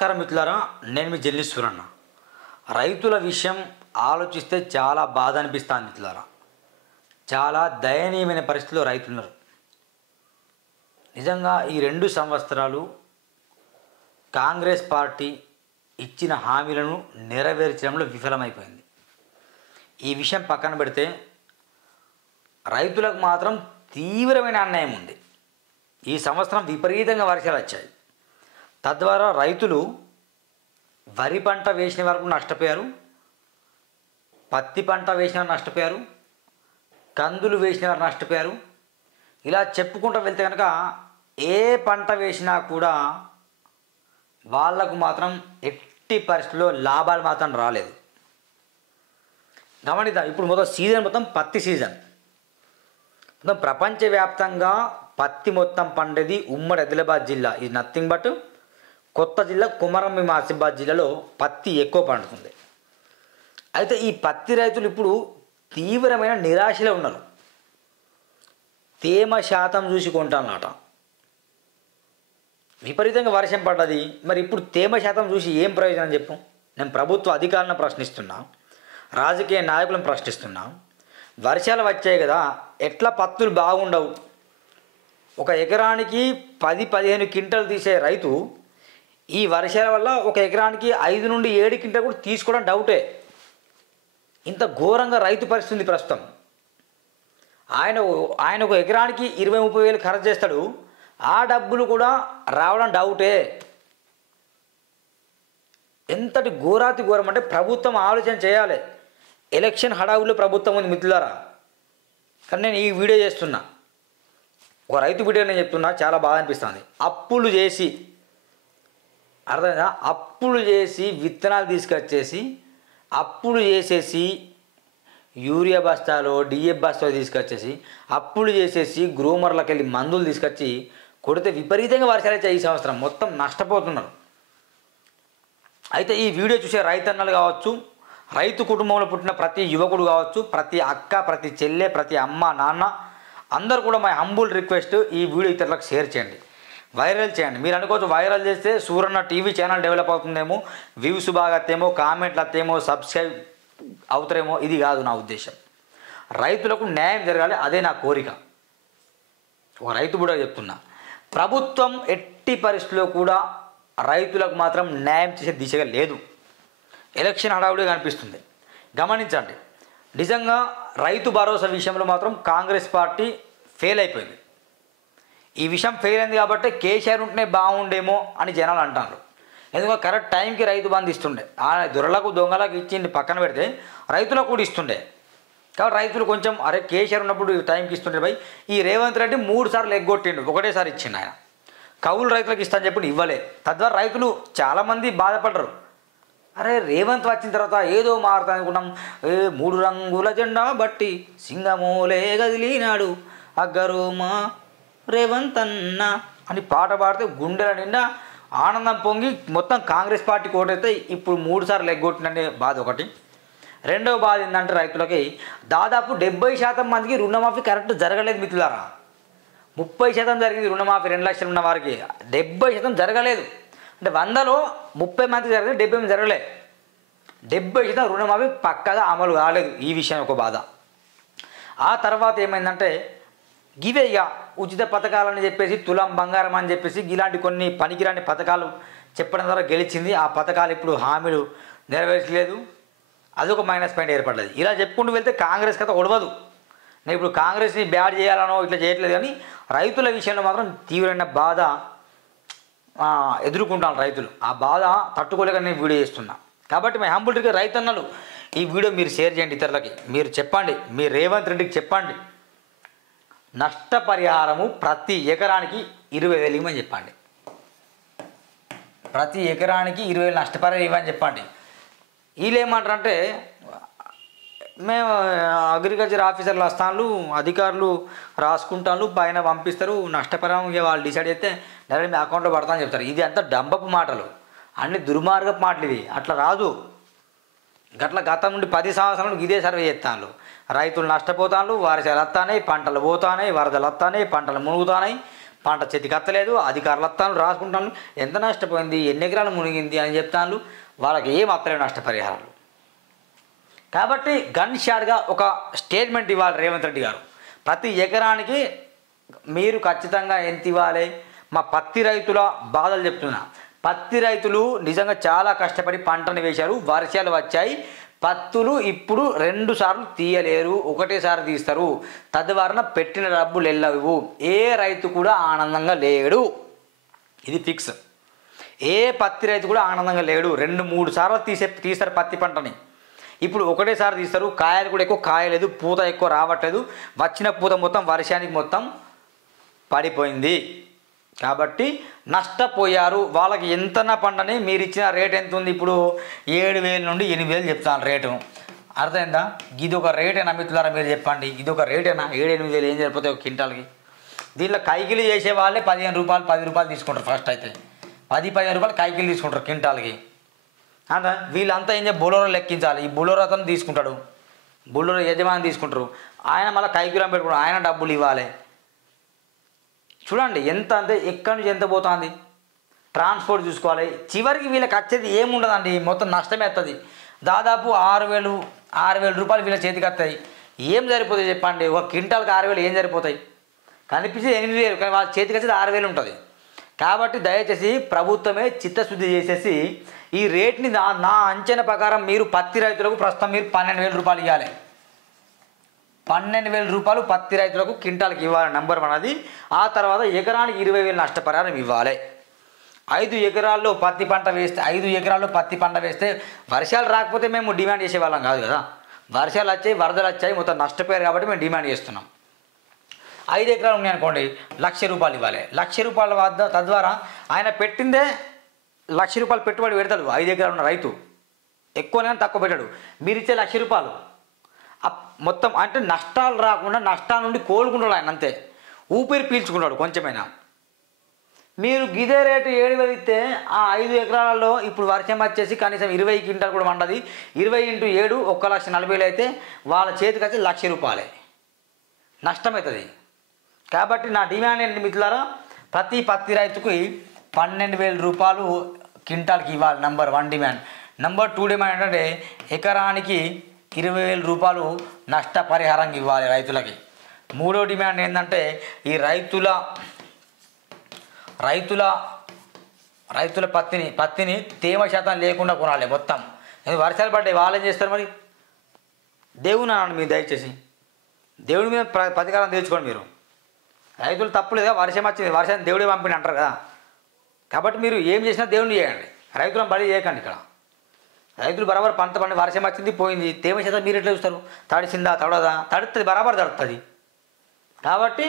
నమస్కారం మిత్రులారా, నేను మీ జర్నలిస్ట్ సూరన్న. రైతుల విషయం ఆలోచిస్తే చాలా బాధ అనిపిస్తుంది మిత్రులారా. చాలా దయనీయమైన పరిస్థితిలో రైతులు ఉన్నారు. నిజంగా ఈ 2 సంవత్సరాలు కాంగ్రెస్ పార్టీ ఇచ్చిన హామీలను నెరవేర్చడంలో విఫలమైపోయింది. ఈ విషయం పక్కన పెడితే రైతులకు మాత్రం తీవ్రమైన అన్యాయం ఉంది. ఈ సంవత్సరం విపరీతంగా వర్షాలు వచ్చాయి. తద్వారా రైతులు వరి పంట వేసిన వరకు నష్టపోయారు, పత్తి పంట వేసిన వారు నష్టపోయారు, కందులు వేసిన వారు నష్టపోయారు. ఇలా చెప్పుకుంటూ వెళ్తే కనుక ఏ పంట వేసినా కూడా వాళ్లకు మాత్రం ఎట్టి పరిస్థితుల్లో లాభాలు మాత్రం రాలేదు. గమనిద్దాం. ఇప్పుడు సీజన్ మొత్తం పత్తి సీజన్. మొత్తం ప్రపంచవ్యాప్తంగా పత్తి మొత్తం పండేది ఉమ్మడి ఆదిలాబాద్ జిల్లా. ఇది నథింగ్ బట్ కొత్త జిల్లా కుమరం భీం ఆసిఫాబాద్ జిల్లాలో పత్తి ఎక్కువ పండుతుంది. అయితే ఈ పత్తి రైతులు ఇప్పుడు తీవ్రమైన నిరాశలో ఉన్నారు. తేమ శాతం చూసి కొంటానమాట. విపరీతంగా వర్షం పడ్డది. మరి ఇప్పుడు తేమ శాతం చూసి ఏం ప్రయోజనం చెప్పు? నేను ప్రభుత్వ అధికారులను ప్రశ్నిస్తున్నా, రాజకీయ నాయకులను ప్రశ్నిస్తున్నా. వర్షాలు వచ్చాయి కదా, ఎట్లా పత్తులు బాగుండవు? ఒక ఎకరానికి 10-15 క్వింటాలు తీసే రైతు ఈ వర్షాల వల్ల ఒక ఎకరానికి 5 నుండి 7 క్వింటాలు కూడా తీసుకోవడం డౌటే. ఇంత ఘోరంగా రైతు పరిస్థితి ప్రస్తుతం. ఆయన ఒక ఎకరానికి 20-30 వేలు ఖర్చు చేస్తాడు. ఆ డబ్బులు కూడా రావడం డౌటే. ఎంతటి ఘోరాతి ఘోరం అంటే ప్రభుత్వం ఆలోచన చేయాలి. ఎలక్షన్ హడావుల్లో ప్రభుత్వం ఉంది మిత్రులారా. కానీ నేను ఈ వీడియో చేస్తున్నా, ఒక రైతు వీడియో నేను చెప్తున్నా, చాలా బాగా అనిపిస్తుంది. అప్పులు చేసి, అర్థమైందా? అప్పులు చేసి విత్తనాలు తీసుకొచ్చేసి, అప్పులు చేసేసి యూరియా బస్తాలో డిఎఫ్ బస్తాలో తీసుకొచ్చేసి, అప్పులు చేసేసి గ్రూమర్లకు వెళ్ళి మందులు తీసుకొచ్చి కొడితే విపరీతంగా వర్షాలు వచ్చాయి. ఈ సంవత్సరం మొత్తం నష్టపోతున్నారు. అయితే ఈ వీడియో చూసే రైతన్నలు కావచ్చు, రైతు కుటుంబంలో పుట్టిన ప్రతి యువకుడు కావచ్చు, ప్రతి అక్క, ప్రతి చెల్లె, ప్రతి అమ్మ, నాన్న అందరూ కూడా మై హంబుల్ రిక్వెస్ట్, ఈ వీడియో ఇతరులకు షేర్ చేయండి, వైరల్ చేయండి. మీరు అనుకోవచ్చు వైరల్ చేస్తే సూరన్న టీవీ ఛానల్ డెవలప్ అవుతుందేమో, వ్యూస్ బాగా వస్తేమో, కామెంట్లు వస్తేమో, సబ్స్క్రైబ్ అవుతారేమో. ఇది కాదు నా ఉద్దేశం. రైతులకు న్యాయం జరగాలి, అదే నా కోరిక. ఒక రైతు కూడా చెప్తున్నా, ప్రభుత్వం ఎట్టి పరిస్థితుల్లో కూడా రైతులకు మాత్రం న్యాయం చేసే దిశగా లేదు. ఎలక్షన్ హడావుడిగా కనిపిస్తుంది. గమనించండి. నిజంగా రైతు భరోసా విషయంలో మాత్రం కాంగ్రెస్ పార్టీ ఫెయిల్ అయిపోయింది. ఈ విషయం ఫెయిల్ అయింది కాబట్టి కేసీఆర్ ఉంటేనే బాగుండేమో అని జనాలు అంటారు. ఎందుకంటే కరెక్ట్ టైంకి రైతు బంధు ఇస్తుండే. ఆ దొరలకు దొంగలకు ఇచ్చింది పక్కన పెడితే రైతులకు కూడా ఇస్తుండే. కాబట్టి రైతులు కొంచెం అరే కేసీఆర్ ఉన్నప్పుడు టైంకి ఇస్తుండే. భయ్ ఈ రేవంత్ రెడ్డి 3 సార్లు ఎగ్గొట్టిండు, ఒకటేసారి ఇచ్చిండు ఆయన. కౌలు రైతులకు ఇస్తాను చెప్పి ఇవ్వలే. తద్వారా రైతులు చాలామంది బాధపడరు. అరే రేవంత్ వచ్చిన తర్వాత ఏదో మారుతా అనుకున్నాం. 3 రంగుల జెండా బట్టి సింగమూలే గదిలినాడు అగ్గరు మా రేవంత్ అన్న అని పాట పాడితే గుండెల నిండా ఆనందం పొంగి మొత్తం కాంగ్రెస్ పార్టీ కోటైతే ఇప్పుడు 3 సార్లు ఎగ్గొట్టిననే బాధ ఒకటి. రెండవ బాధ ఏంటంటే రైతులకి దాదాపు 70% మందికి రుణమాఫీ కరెక్ట్ జరగలేదు మిత్రులారా. 30% జరిగింది రుణమాఫీ. 2 లక్షలు ఉన్న వారికి 70% జరగలేదు. అంటే 100లో 30 మందికి జరిగింది, 70 మంది జరగలే. 70% రుణమాఫీ పక్కగా అమలు కాలేదు. ఈ విషయం ఒక బాధ. ఆ తర్వాత ఏమైందంటే గివే ఇక ఉచిత పథకాలని చెప్పేసి, తులం బంగారం అని చెప్పేసి ఇలాంటి కొన్ని పనికిరాని పథకాలు చెప్పడం ద్వారా గెలిచింది. ఆ పథకాలు ఇప్పుడు హామీలు నెరవేర్చలేదు. అదొక మైనస్ పాయింట్ ఏర్పడ్డది. ఇలా చెప్పుకుంటూ వెళ్తే కాంగ్రెస్ కథ ఒడవదు. నేను ఇప్పుడు కాంగ్రెస్ని బ్యాడ్ చేయాలనో ఇట్లా చేయట్లేదు, కానీ రైతుల విషయంలో మాత్రం తీవ్రమైన బాధ ఎదుర్కొంటాను రైతులు. ఆ బాధ తట్టుకోలేక నేను వీడియో చేస్తున్నా. కాబట్టి మీ హంబుల్ రిక్వెస్ట్ రైతన్నలు, ఈ వీడియో మీరు షేర్ చేయండి ఇతరులకి. మీరు చెప్పండి, మీ రేవంత్ రెడ్డికి చెప్పండి, నష్టపరిహారము ప్రతి ఎకరానికి 20,000 ఇవ్వని చెప్పండి. ప్రతి ఎకరానికి 20,000 నష్టపరిహారం ఇవ్వని చెప్పండి. వీళ్ళు ఏమంటారంటే మేము అగ్రికల్చర్ ఆఫీసర్లు వస్తాను, అధికారులు రాసుకుంటాను, పైన పంపిస్తారు, నష్టపరిహారం ఇక వాళ్ళు డిసైడ్ చేస్తే డైరెక్ట్ మీ అకౌంట్లో పడతామని చెప్తారు. ఇది అంతా డంబపు మాటలు, అన్ని దుర్మార్గపు మాటలు. ఇవి అట్లా రాదు. గట్ల గతం నుండి 10 సంవత్సరాలు ఇదే సర్వే చేస్తాను. రైతులు నష్టపోతాను, వర్షాలు వస్తాయి, పంటలు పోతాయి, వరదలు వస్తాయి, పంటలు మునుగుతాయి, పంట చేతికి అత్తలేదు, అధికారులు వస్తాను రాసుకుంటాను, ఎంత నష్టపోయింది, ఎన్ని ఎకరాలు మునిగింది అని చెప్తాను. వాళ్ళకి ఏం అత్తలేదు నష్టపరిహారాలు. కాబట్టి గన్ షాట్గా ఒక స్టేట్మెంట్ ఇవ్వాలి రేవంత్ రెడ్డి గారు. ప్రతి ఎకరానికి మీరు ఖచ్చితంగా ఎంత ఇవ్వాలి. మా పత్తి రైతుల బాధలు చెప్తున్నా. పత్తి రైతులు నిజంగా చాలా కష్టపడి పంటను వేశారు, వర్షాలు వచ్చాయి, పత్తులు ఇప్పుడు 2 సార్లు తీయలేరు, ఒకటేసారి తీస్తారు. తద్వారా పెట్టిన డబ్బులు వెళ్ళవు. ఏ రైతు కూడా ఆనందంగా లేడు, ఇది ఫిక్స్. ఏ పత్తి రైతు కూడా ఆనందంగా లేడు. 2-3 సార్లు తీస్తారు పత్తి పంటని. ఇప్పుడు ఒకటేసారి తీస్తారు. కాయలు కూడా ఎక్కువ కాయలేదు, పూత ఎక్కువ రావట్లేదు. వచ్చిన పూత మొత్తం వర్షానికి మొత్తం పడిపోయింది. కాబట్టి నష్టపోయారు. వాళ్ళకి ఎంతనా పంటని మీరు ఇచ్చిన రేట్ ఎంత ఉంది? ఇప్పుడు 7,000 నుండి 8,000 చెప్తాను రేటు. అర్థమైందా? ఇది ఒక రేటేనా మిత్రులారా? మీరు చెప్పండి, ఇది ఒక రేటేనా? 7-8 ఏం సరిపోతాయి ఒక క్వింటాల్కి? దీనిలో కైకిలు చేసే వాళ్ళే 15 రూపాయలు 10 రూపాయలు తీసుకుంటారు. ఫస్ట్ అయితే 10-15 రూపాయలు కైకిలు తీసుకుంటారు క్వింటాల్కి. అందా వీళ్ళంతా ఏం చేయాలి? బొలోరో లెక్కించాలి. ఈ బొలోరో అతను తీసుకుంటాడు, బొలోరో యజమాని తీసుకుంటారు. ఆయన మళ్ళీ కైకిలం పెట్టుకుంటారు, ఆయన డబ్బులు ఇవ్వాలి. చూడండి ఎంత అంటే ఎక్కడి నుంచి ఎంత పోతుంది. ట్రాన్స్పోర్ట్ చూసుకోవాలి. చివరికి వీళ్ళకి వచ్చేది ఏముండదండి, మొత్తం నష్టమే వస్తుంది. దాదాపు 6,000 రూపాయలు వీళ్ళ చేతికి వస్తాయి. ఏం సరిపోతాయి చెప్పండి? ఒక క్వింటాల్కి 6,000 ఏం సరిపోతాయి? కనిపించేది 8,000, కానీ వాళ్ళ చేతికి వచ్చేది 6,000 ఉంటుంది. కాబట్టి దయచేసి ప్రభుత్వమే చిత్తశుద్ధి చేసేసి ఈ రేట్ని నా అంచనా ప్రకారం మీరు పత్తి రైతులకు ప్రస్తుతం మీరు 12,000 రూపాయలు ఇవ్వాలి. 12,000 రూపాయలు పత్తి రైతులకు క్వింటాల్కి ఇవ్వాలి, నెంబర్ 1 అది. ఆ తర్వాత ఎకరానికి 20,000 నష్టపరిహారం ఇవ్వాలి. 5 ఎకరాల్లో పత్తి పంట వేస్తే 5 ఎకరాల్లో పత్తి పంట వేస్తే వర్షాలు రాకపోతే మేము డిమాండ్ చేసేవాళ్ళం కాదు కదా. వర్షాలు వచ్చాయి, వరదలు వచ్చాయి, మొత్తం నష్టపోయారు కాబట్టి మేము డిమాండ్ చేస్తున్నాం. 5 ఎకరాలు ఉన్నాయనుకోండి, 1,00,000 రూపాయలు ఇవ్వాలి. 1,00,000 రూపాయల వద్ద తద్వారా ఆయన పెట్టిందే 1,00,000 రూపాయలు పెట్టుబడి పెడతాడు. 5 ఎకరాలు ఉన్న రైతు ఎక్కువనే తక్కువ పెట్టాడు. మీరు ఇచ్చే 1,00,000 రూపాయలు మొత్తం అంటే నష్టాలు రాకుండా నష్టాల నుండి కోలుకుంటాడు ఆయన, అంతే. ఊపిరి పీల్చుకున్నాడు కొంచెమైనా. మీరు గిదే రేటు 7,000 ఇస్తే ఆ 5 ఎకరాలలో ఇప్పుడు వర్షం వచ్చేసి కనీసం 20 క్వింటాలు కూడా పండది. 20 × 7 1,40,000 అయితే వాళ్ళ చేతికి వచ్చి 1,00,000 రూపాయలే నష్టమవుతుంది. కాబట్టి నా డిమాండ్ ఏంటి మిత్రులారా? ప్రతి పత్తి రైతుకి 12,000 రూపాయలు క్వింటాల్కి ఇవ్వాలి, నెంబర్ 1 డిమాండ్. నెంబర్ 2 డిమాండ్ ఏంటంటే ఎకరానికి 20,000 రూపాయలు నష్టపరిహారం ఇవ్వాలి రైతులకి. 3వ డిమాండ్ ఏంటంటే ఈ రైతుల పత్తిని తేమ శాతం లేకుండా కొనాలి మొత్తం. వర్షాలు పడ్డాయి, వాళ్ళు ఏం చేస్తారు మరి? దేవుని అన్నాను మీరు, దయచేసి దేవుడి మీద ప్రతీకారం తీర్చుకోండి మీరు. రైతులు తప్పులేదా? వర్షం వచ్చింది, వర్షాన్ని దేవుడే పంపిణీ అంటారు కదా. కాబట్టి మీరు ఏం చేసినా దేవుడిని చేయండి, రైతులను బలి చేయకండి. ఇక్కడ రైతులు బరాబర్ పంట పండి వర్షం వచ్చింది పోయింది, తేమ శాతం మీరు ఎట్లా చూస్తారు? తడిసిందా తడదా? తడుతుంది, బరాబర్ తడుతుంది. కాబట్టి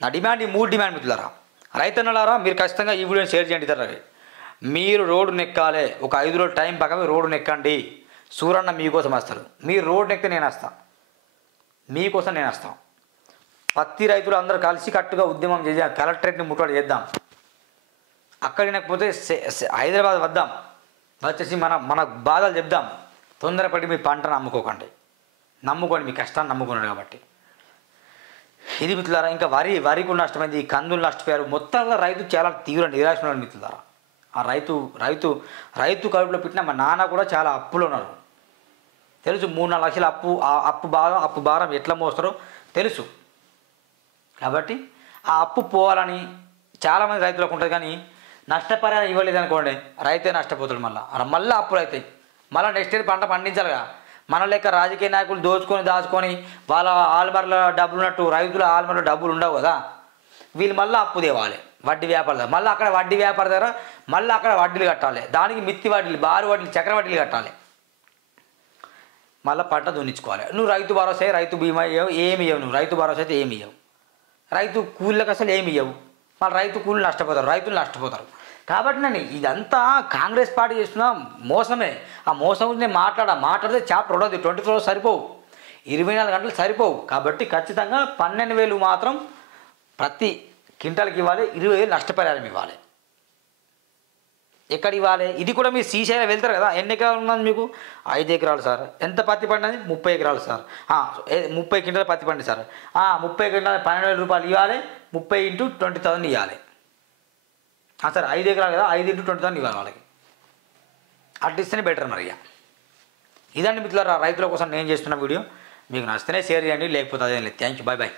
నా డిమాండ్ ఈ 3 డిమాండ్ మిత్రులారా. రైతన్నలారా మీరు ఖచ్చితంగా ఈ వీడియోని షేర్ చేయండి. ఇతరులకి మీరు రోడ్డు నెక్కాలి, ఒక 5 రోజులు టైం పక్కన రోడ్డు నెక్కండి. సూరన్న మీకోసం వస్తారు. మీరు రోడ్డు నెక్కితే నేను వస్తాను, మీకోసం నేను వస్తాను. పత్తి రైతులు అందరూ కలిసి కట్టుగా ఉద్యమం చేద్దాం, కలెక్టరేట్ని ముట్టడి చేద్దాం. అక్కడ వినకపోతే హైదరాబాద్ వద్దాం, వచ్చేసి మన బాధలు చెప్దాం. తొందరపడి మీ పంటను నమ్ముకోకండి, నమ్ముకోండి, మీ కష్టాన్ని నమ్ముకున్నాడు కాబట్టి. ఇది మిత్రులారా. ఇంకా వరికి నష్టమైంది, కందులు నష్టపోయారు. మొత్తంగా రైతు చాలా తీవ్ర నిరాశ ఉన్నాడు మిత్రులారా. ఆ రైతు కడుపులో పెట్టిన మా నాన్న కూడా చాలా అప్పులు ఉన్నారు తెలుసు. 3-4 లక్షల అప్పు భారం ఎట్లా మోస్తారో తెలుసు. కాబట్టి ఆ అప్పు పోవాలని చాలామంది రైతులకు ఉంటుంది. కానీ నష్టపరిహారం ఇవ్వలేదు అనుకోండి, రైతే నష్టపోతాడు. మళ్ళీ అప్పులు అవుతాయి. మళ్ళీ నెక్స్ట్ ఇయర్ పంట పండించాలిగా. మన లెక్క రాజకీయ నాయకులు దాచుకొని వాళ్ళ ఆల్మర్ల డబ్బులు ఉన్నట్టు రైతుల ఆల్మర్ల డబ్బులు ఉండవు కదా. వీళ్ళు మళ్ళీ అప్పు తేవాలి, వడ్డీ వ్యాపారం. మళ్ళీ అక్కడ వడ్డీ వ్యాపారం దగ్గర మళ్ళీ అక్కడ వడ్డీలు కట్టాలి. దానికి మిత్తి వడ్డీలు, బారు వడ్డీలు, చక్ర వడ్డీలు కట్టాలి. మళ్ళీ పంట దున్నించుకోవాలి. నువ్వు రైతు భరోసా, రైతు బీమా ఏమి ఇవ్వవు. నువ్వు రైతు భరోసా అయితే ఏమి ఇవ్వవు. రైతు కూలీలకు అసలు ఏమి ఇవ్వవు. మళ్ళీ రైతు కూలీలు నష్టపోతారు, రైతులు నష్టపోతారు. కాబట్టి నేను ఇదంతా కాంగ్రెస్ పార్టీ చేస్తున్న మోసమే. ఆ మోసం గురించి నేను మాట్లాడితే చాప్టర్ ఉండదు, 24 hours సరిపోవు, 24 గంటలు సరిపోవు. కాబట్టి ఖచ్చితంగా 12,000 మాత్రం ప్రతి క్వింటాల్కి ఇవ్వాలి, 20,000 నష్టపరిహారం ఇవ్వాలి. ఎక్కడ ఇవ్వాలి? ఇది కూడా మీరు శ్రీశైలం వెళ్తారు కదా, ఎన్ని ఎకరాలు ఉన్నది మీకు? 5 ఎకరాలు సార్. ఎంత పత్తి పండినది? 30 ఎకరాలు సార్. 30 క్వింటాల పత్తి పండి సార్. 30 క్వింటాల 12,000 రూపాయలు ఇవ్వాలి. 30 × 20,000 ఇవ్వాలి సార్. 5 ఎకరాలు కదా, 5 × 20,000 ఇవ్వాలి వాళ్ళకి. అట్లా ఇస్తేనే బెటర్ మరి. ఇదండి మిత్రులారా రైతుల కోసం నేను చేస్తున్న వీడియో. మీకు నచ్చితేనే షేర్ చేయండి, లేకపోతే అదే లేదు. Thank you, bye bye.